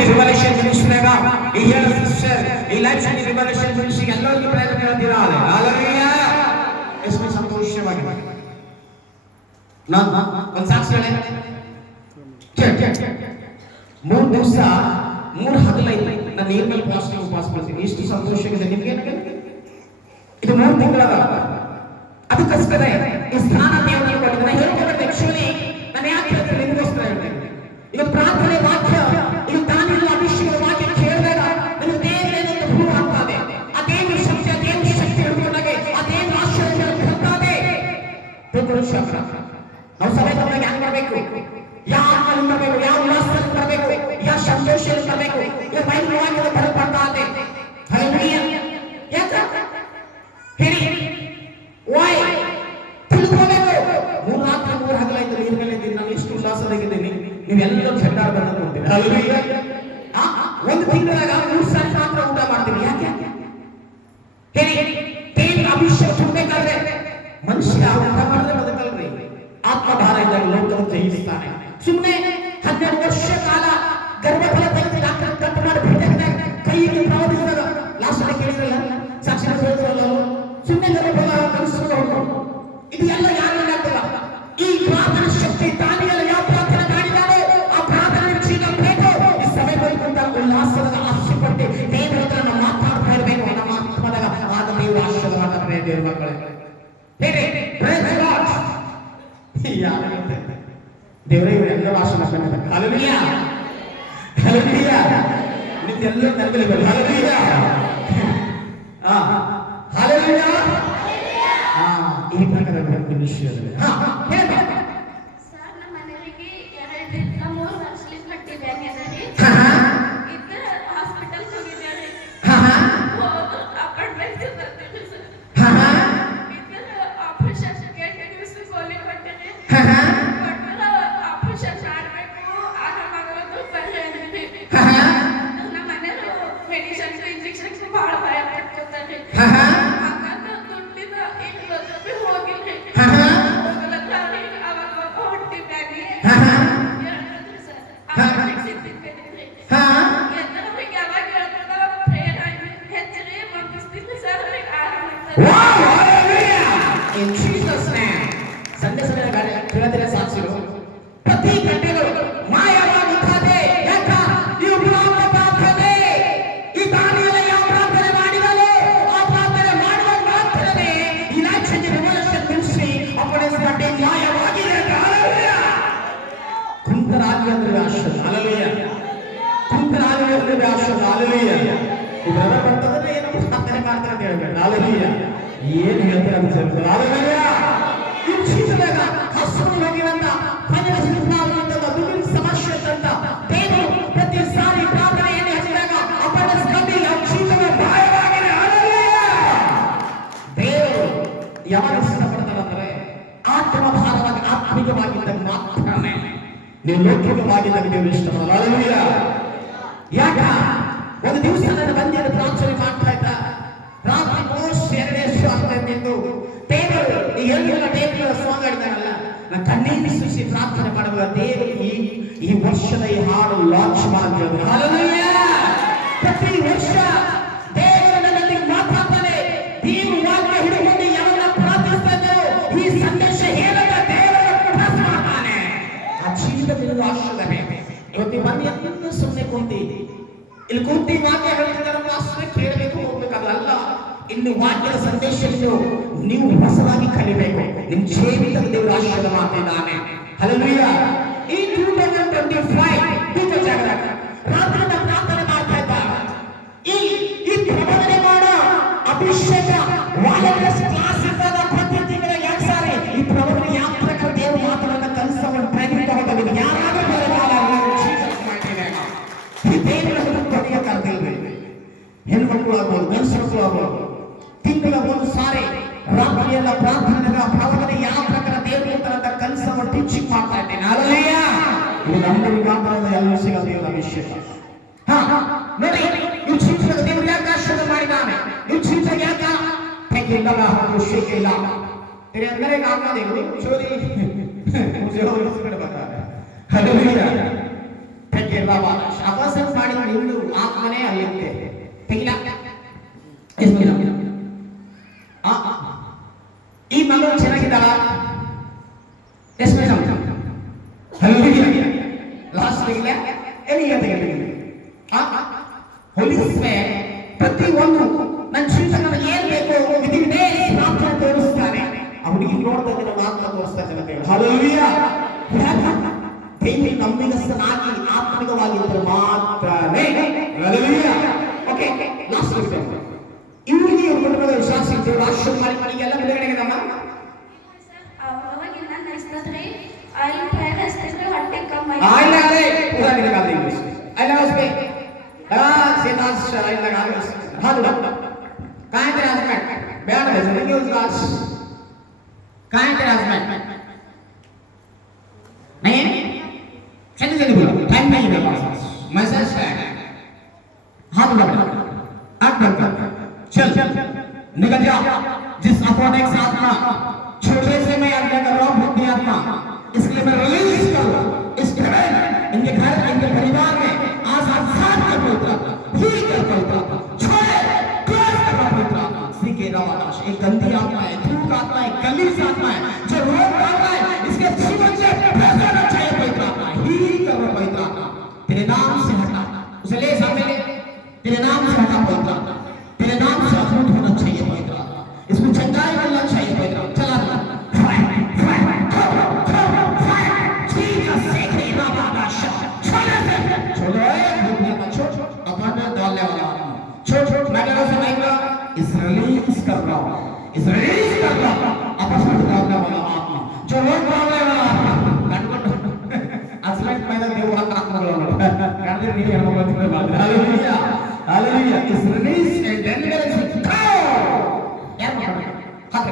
Chain revolution ಮಿನಿಸ್ಟ್ರಿಯಾಗ ಈ ಹೇಳ sister ಈ ಲೈಫ್ ಚೈನ್ ರಿವಲ್ಯೂಷನ್ ಮಿನಿಸ್ಟ್ರಿಗೆ ಎಲ್ಲರಿಗೂ ಪ್ರಯತ್ನ ಹೇಳ್ತಿದ್ದಾರೆ. ಹಲ್ಲೆಲೂಯಾ. ಎಷ್ಟು ಸಂತೋಷವಾಗಿದೆ. ನಾನು ಒಂದು ಸಾಕ್ಷಿ ಹೇಳಿ. 3 ದಿವಸ 3 ಹಗಲೈತಿ ನಾನು ನೀರ್ ಮೇಲೆ ಉಪವಾಸ ಮಾಡ್ತೀನಿ. ಎಷ್ಟು ಸಂತೋಷವಿದೆ ನಿಮ್ಗೆ. ಇದು 3 ತಿಂಗಳಾದ ಅದಕ್ಕೋಸ್ಕರ ಈ ಸ್ಥಾನ ದೇವರಿಗೆ ಕೊಟ್ಟಿದ್ದಾನೆ. ಹೇಳ್ಕೊಬೇಕು. ಆಕ್ಚುಲಿ ನಾನು ಯಾಕೆ ಹೇಳ್ತೀನಿ ನಿಮಗೋಸ್ಕರ ಹೇಳ್ತೇನೆ. ಈಗ ಪ್ರಾರ್ಥನೆ ವಾಕ್ಯ ಇದು ತಾನಿಲ್ಲ ಅಭಿಷೇಕ ವಾಕ್ಯ ಕೇಳಿದಾಗ ನನ್ನ ದೇವರೇನೋ ಪ್ರೂವ್ ಆಗ್ತದೆ. ಅದೇನು ಶಕ್ತಿ ಹಿಡ್ಕೊಂಡಾಗೆ ಅದೇನು ಆಶ್ಚರ್ಯ ಬರ್ತಾದೆ. ನಾವು ಸಭೆ ಬಂದಾಗ ಯಾಕೆ ಬರಬೇಕು? ಯಾವ ಬರಬೇಕು? ಯಾವ ಉಲ್ಲಾಸದಲ್ಲಿ ಬರಬೇಕು? ಯಾವ ಸಂತೋಷದಲ್ಲಿ ಬರಬೇಕು? ಈಗ ಬೈಬಲ್ ವಾಕ್ಯದ ಬರಪಡ್ತಾ ಇದೆ. ಹಲ್ಲೆಲೂಯಾ. ಯಾಕ ಹೇಳಿ ವೈ ತಿಳ್ಕೋಬೇಕು. 3 ರಾತ್ರಿ 3 ಹಗಲಾಯ್ತು ನೀರ್ ಮೇಲೆ ಇದ್ದೀನಿ. ನಾನು ಎಷ್ಟು ಉಲ್ಲಾಸದಾಗಿದ್ದೀನಿ. ನೀವೆಲ್ಲರೂ ಚಂಡಾಡ್ಬಂದು ಕೊಡ್ತೀರಿ. ಹಲ್ಲೆಲೂಯಾ. ಒಂದು ತಿಂಗಳಾಗ 3 ಸಾರಿ ಮಾತ್ರ ಊಟ ಮಾಡ್ತೀವಿ. ಯಾಕೆ ಹೇಳಿ? ದೇವರ ಅಭಿಷೇಕ ತುಂಬಬೇಕಾದ್ರೆ ಮನುಷ್ಯ ಊಟ ಮಾಡಿದ್ರೆ ಬದುಕಲ್ರಿ. ಆತ್ಮಭಾರ ಇದ್ದಾಗ ಲೋಕವನ್ನು ಜಯಿಸ್ತಾನೆ. ಸುಮ್ಮನೆ 12 ವರ್ಷ ಕಾಲ ಗರ್ಭಫಲ ತೆಗೆದು ಡಾಕ್ಟರ್ ಕಟ್ ಮಾಡಿ ಬಿಟ್ಟಿದ್ದಾಗ ಕೈಯಲ್ಲಿ ಪ್ರವಾದಿಸಿದಾಗ ಲಾಸ್ಟ್ ಅಲ್ಲಿ ಕೇಳಿದ್ರಲ್ಲ, ಸಾಕ್ಷಿ ಹೇಳಿದ್ರಲ್ಲ, ಸುಮ್ಮನೆ ಗರ್ಭಫಲ ಕಲಿಸ್ಕೊಂಡು ಇದು ಎಲ್ಲ ಯಾರು ಆಗ್ತಲ್ಲ. ಈ ಪ್ರಾರ್ಥನೆ ಶಕ್ತಿ ತಾನಿಗೆಲ್ಲ ಯಾವ ಪ್ರಾರ್ಥನೆ ಮಾಡಿದಾರೋ ಆ ಪ್ರಾರ್ಥನೆ ಜೀವ ಬೇಕು. ಈ ಸಭೆ ಬರುವಂತ ಉಲ್ಲಾಸದ ಆಸೆ ಪಟ್ಟು ದೇವರ ಹತ್ರ ನಾವು ಮಾತಾಡ್ತಾ ಇರಬೇಕು. ನಮ್ಮ ಆತ್ಮದಾಗ ಆಗ ದೇವರ ಆಶೀರ್ವಾದ ಮಾಡ್ತಾರೆ. ದೇವರ ಮಕ್ಕಳೇ ಹೇಳಿ ದೇವರೇ ಇವರೆಲ್ಲರೂ ಆಶೀರ್ವಾದ ಮಾಡ್ತಾರೆ. ಹಲ್ಲೆಲೂಯಾ. ಹಲ್ಲೆಲೂಯಾ. ನಿಮ್ದೆಲ್ಲರೂ ನನಗೆ ಹಲ್ಲೆಲೂಯಾ. ಹಲ್ಲೆಲೂಯಾ. ಈ ಪ್ರಕಾರ ವಿಷಯದಲ್ಲಿ ಪ್ರತಿ ಗಂಟೆಗಳು ಮಾಯವಾಗುತ್ತದೆ. ಯಾಕ? ನೀವು ಪ್ರಾರ್ಥನೆ ಈ ದಾನಿಯೆಲ್ಲ ಯಾವ ಪ್ರಾರ್ಥನೆ ಮಾಡಿದರೋ ಆ ಪ್ರಾರ್ಥನೆ ಮಾಡುವ ಮಾತ್ರನೇ ಈ ಲೈಫ್ ರಿವಲ್ಯೂಷನ್ ಮಿನಿಸ್ಟ್ರಿ ಅಪಡಿಸಲ್ಪಟ್ಟ ಮಾಯವಾಗಿದೆ. ಹಲ್ಲೆಲೂಯಾ. ಕುಂತರಾಗಿ ಅಂದ್ರೆ ಆಶೀರ್ವಾದ. ಹಲ್ಲೆಲೂಯಾ. ಕುಂತರಾಗಿ ಅಂದ್ರೆ ಆಶೀರ್ವಾದ. ಹಲ್ಲೆಲೂಯಾ. ಇವೆಲ್ಲ ಬರ್ತದ್ರೆ ಏನೋ ಪ್ರಾರ್ಥನೆ ಮಾಡ್ತಾರೆ ಅಂತ ಹೇಳ್ಬೇಕು. ಹಲ್ಲೆಲೂಯಾ. ಏನು ಹೇಳ್ತಾರೆ ಅಂತ ಹೇಳ್ತಾರೆ. ಹಲ್ಲೆಲೂಯಾ. ಈ ಜೀವನದಾಗ ಹಸುವನ್ನು ಹೋಗಿರಂತ ಸಮಸ್ಯೆ ಅಂತ ದೇವರು ಪ್ರತಿ ಸಾರಿ ಪ್ರಾರ್ಥನೆಯನ್ನು ಹಚ್ಚಿದಾಗ ಮಾಯವಾಗಿದೆ. ದೇವರು ಯಾವಾಗ ಇಷ್ಟಪಡ್ತಾರಂದ್ರೆ ಆತ್ಮಭಾರವಾಗಿ ಆತ್ಮಿಕವಾಗಿದ್ದಾಗ ಮಾತ್ರನೇ ನೀವು ಲೌಕಿಕವಾಗಿದ್ದಾಗ ದೇವರು ಇಷ್ಟಪಡಲ್ಲ. ಹಲ್ಲೆಲೂಯಾ. ಯಾಕ? ಒಂದು ದಿವಸ ನನ್ನ ಬಂದಿದ್ದು ಪ್ರಾರ್ಥನೆ ಮಾಡ್ತಾ ಇದ್ದ ರಾತ್ರಿ 2 ಆಗ್ತಾ ಇದ್ದು ದೇವರು ಈ ಎಲ್ಲ ದೇವರ ಸಾಂಗ್ ಆಡಿದಾರಲ್ಲ, ನಾನು ಕಣ್ಣೀರು ಸುರಿಸಿ ಪ್ರಾರ್ಥನೆ ಮಾಡುವ ದೇವರು ಈ ವರ್ಷದ ಈ ಹಾಡು ಲಾಂಚ್ ಮಾಡಿದ್ರು. ಹಲ್ಲೆಲೂಯಾ. ಪ್ರತಿ ವರ್ಷ ದೇವರು ನನ್ನಲ್ಲಿ ಮಾತಾಡ್ತಾನೆ. ನೀವು ವಾಕ್ಯ ಹಿಡಿದುಕೊಂಡು ಯಾರನ್ನ ಪ್ರಾರ್ಥಿಸ್ತಾ ಇದ್ದಾರೋ ಈ ಸಂದೇಶ ಹೇಳದ ದೇವರು ಮಾಡ್ತಾನೆ. ಆ ಜೀವಿತದಲ್ಲಿ ಆಶೀರ್ವಾದ. ಇವತ್ತು ಬಂದು ಎಲ್ಲ ಸುಮ್ಮನೆ ಕುಂತಿ ಇಲ್ಲಿ ಕುಂತಿ ವಾಕ್ಯ ಹೇಳ್ತಿದ್ದಾರೆ ಮಾತ್ರ ಕೇಳಬೇಕು ಹೋಗ್ಬೇಕಾಗಲ್ಲ. ಇಲ್ಲಿ ವಾಕ್ಯದ ಸಂದೇಶವನ್ನು ನೀವು ಹೊಸದಾಗಿ ಕಲಿಬೇಕು. ನಿಮ್ಮ ಜೀವಿತದ ದೇವರು ಆಶೀರ್ವಾದ ಮಾಡ್ತಿದ್ದಾನೆ. ಹಲ್ಲೆಲೂಯಾ. ಈ 2025 ಜಾಗದಾಗ ರಾತ್ರಿ ಪ್ರಾರ್ಥನೆ ಮಾಡ್ತಾ ಇದ್ದ ಈ ಪ್ರಬೋಧನೆ ಮಾಡೋ ಅಭಿಷೇಕ ವಾಯರ್ಲೆಸ್ ಕ್ಲಾಸ್ ಇದ್ದಾಗ ಪ್ರತಿ ತಿಂಗಳ 2 ಸಾರಿ ಈ ಪ್ರಬೋಧನೆ ಯಾವ ಪ್ರಕಾರ ದೇವರು ಮಾತನ್ನ ಕಲಿಸೋಣ ಟ್ರೈನಿಂಗ್ ತಗೊಂಡಿದ್ದೀವಿ. ಯಾರಾದ್ರೂ ಬರಲ್ಲ ಮಾಡಿದೆ ಈ ದೇವರ ಕೊನೆಯ ಕರೆದಿಲ್ರಿ. ಹೆಣ್ಮಕ್ಳು ಆಗ್ಬೋದು, ಗಂಡಸರು ಆಗ್ಬೋದು, ತಿಂಗಳ 1 ಸಾರಿ ರಾತ್ರಿಯೆಲ್ಲ ಪ್ರಾರ್ಥನೆ ಪ್ರಬೋಧನೆ ಯಾವ ಪ್ರಕಾರ ದೇವರ ಕಲಿಸೋಣ ಟೀಚಿಂಗ್ ಮಾಡ್ತಾ ಇದ್ದೇನೆ. ಹಲ್ಲೆಲೂಯಾ. ಇದು ನಮ್ಮಲ್ಲಿ ಮಾತ್ರ ಎಲ್ಲರೂ ಸಿಗೋ ದೇವರ ಅಭಿಷೇಕ. ನೋಡಿ ಇವು ಜೀವಿತದ ದೇವರು ಯಾಕೆ ಆಶೀರ್ವಾದ ಮಾಡಿದ್ದಾನೆ? ಇವು ಜೀವಿತ ಯಾಕ ತೆಗಿಲ್ಲ ಶೇಕಿಲ್ಲ तेरे अंदर एक आत्मा देखो चोरी मुझे और इसमें बता है। हालेलुया। थैंक ಸೀಕೆ ಬಾಬಾ ಅಪಸನ್ ಮಾಡಿ ನಿಂದು ಆತ್ಮನೇ ಅಲ್ಲಿದೆ ತೆಗಿಲ ಎಸ್ಮಿನ ಈ ಮಗಳು ಚೆನ್ನಾಗಿದ್ದಾಳ ಎಸ್ಮಿನ ಹಲ್ಲೆಲೂಯಾ ಲಾಸ್ಟ್ ತೆಗಿಲ ಎಲ್ಲಿಗೆ ತೆಗಿಲ ಹೋಲಿ ಸ್ಪಿರಿಟ್ ಪ್ರತಿ ಒಂದು ನನ್ನ ಜೀವಿತಕ್ಕೆ ಏನು ಬೇಕೋ ವಿಧಿವಿದೆ ಪ್ರಾರ್ಥನೆ ತೋರಿಸ್ತಾನೆ ಆ ಹುಡುಗಿ ನೋಡ್ತಾ ಇದ್ರೆ ಮಾತ್ರ ತೋರಿಸ್ತಾ ಇದ್ದಾನೆ ಹಲ್ಲೆಲೂಯಾ ದೈವಿ ನಂಬಿಗಸ್ತನಾಗಿ ಆತ್ಮಿಕವಾಗಿದ್ದರೆ ಮಾತ್ರನೇ ಹಲ್ಲೆಲೂಯಾ ಓಕೆ ಲಾಸ್ಟ್ ಕ್ವೆಶ್ಚನ್ ಇವರಿಗೆ ಇವರು ಕುಟುಂಬದ ವಿಶ್ವಾಸ ದೇವರು ಆಶೀರ್ವಾದ ಮಾಡಿ ಎಲ್ಲ ಬಿಡುಗಡೆಗೆದಮ್ಮ ಅವಾಗಿನ ನಡೆಸ್ತಾರೆ ಐ ಪ್ರಯತ್ನಿಸಿದ್ರೆ ಹೊಟ್ಟೆ ಕಮ್ಮಿ ಆಯ್ಲಾರೆ ಪೂರಾ ನಿಲಗಾದ ಇಂಗ್ಲಿಷ್ ಐ ಲವ್ ಸ್ಪೀಕ್ सीतास शराइ लगा हां कहां तेरा हस्बैंड बयान है सुनेंगे उस बात कहां तेरा हस्बैंड नहीं है चलिए जल्दी बोलो टाइम नहीं है मेरे पास मैसेज है हाथ लगा आंख बंद कर चल निकल जा जिस अपने एक साथ ना छोटे से मैं आज्ञा कर रहा हूं भूत आत्मा इसलिए मैं रिलीज करूं इस घर इनके घर इनके परिवार में आज आप साथ कर पवित्र ही कर पवित्र छोड़े क्लोज कर पवित्र सीखे रवानाश एक गंदी आत्मा है धूप आत्मा है गलीस आत्मा है जो रोग आत्मा है इसके जीवन से फैसला चाहिए पवित्र आत्मा ही कर पवित्र आत्मा तेरे नाम से हटा उसे ले सामने ले तेरे नाम से हटा पवित्र आत्मा तेरे नाम से अद्भुत होना चाहिए पवित्र आत्मा इसको चंगाई मिलना चाहिए पवित्र चला रिलीज कर रहा हूं इस रिलीज कर रहा हूं अपसट करने वाला आत्मा जो रोग करने वाला हस्बैंड पैदा देव आत्मा गाड़ी नहीं है हम बोलते हैं हालेलुया हालेलुया इस रिलीज एंड डेलिवरेंस यार हाथ